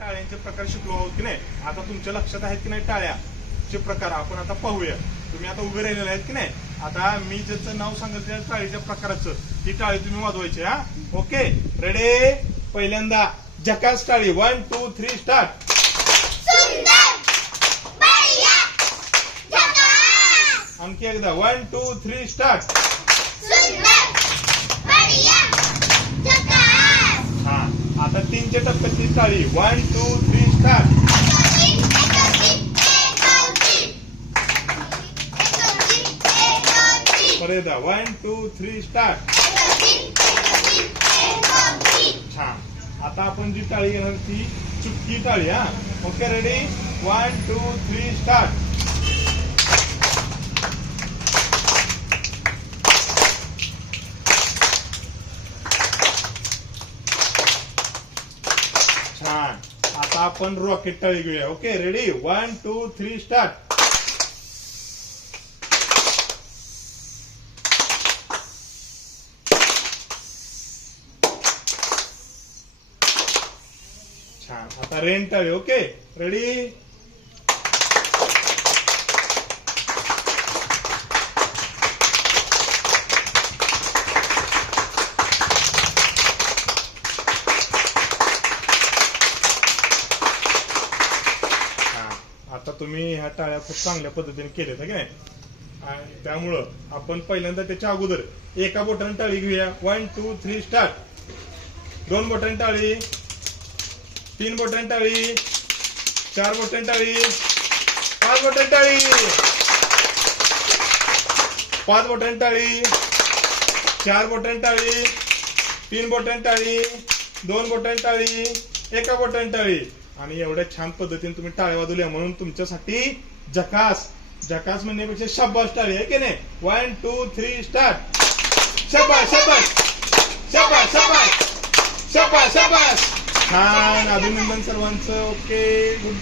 टाळ्यांचे प्रकार शिकलो आहोत की नाही. आता तुमच्या लक्षात आहेत की नाही टाळ्याचे प्रकार आपण आता पाहूया. तुम्ही आता उभे राहिलेले आहेत की नाही. आता मी ज्याचं नाव सांगितलं टाळीच्या प्रकाराचं ती टाळी तुम्ही वाजवायची. हा ओके रेडी. पहिल्यांदा झकास टाळी 1 2 3 स्टार्ट. आणखी एकदा 1 2 3 स्टार्ट. हा आता 3च्या टप्प्यातली टाळी 1 2 3 स्टार्ट. परत 1 2 3 स्टार्ट. छान. आता आपण जी टाळी घेणार ती चुटकी टाळी. हा ओके रेडी 1 2 3 स्टार्ट. छान. आता आपण रॉकेट टाळी घेऊया. Okay ready 1 2 3 start. छान. आता रेन टाळी. Okay ready. आता तुम्ही ह्या टाळ्या खूप चांगल्या पद्धतीने केल्या की नाही. आणि त्यामुळं आपण पहिल्यांदा त्याच्या अगोदर एका बोटाने टाळी घेऊया. 1 2 3 स्टार्ट. 2 बोटाने टाळी, 3 बोटाने टाळी, 4 बोटाने टाळी, 5 बोटाने टाळी, 5 बोटाने टाळी, 4 बोटाने टाळी, 3 बोटाने टाळी, 2 बोटाने टाळी, एका बोटाने टाळी. आणि एवढ्या छान पद्धतीने तुम्ही टाळ्या वाजवल्या म्हणून तुमच्यासाठी झकास. झकास म्हणण्यापेक्षा शाबास टाळी आहे की नाही. 1 2 3 स्टार्ट. शाबास शाबास शाबास शाबास शाबास शाबास. छान. अभिनंदन सर्वांचं. Okay good day.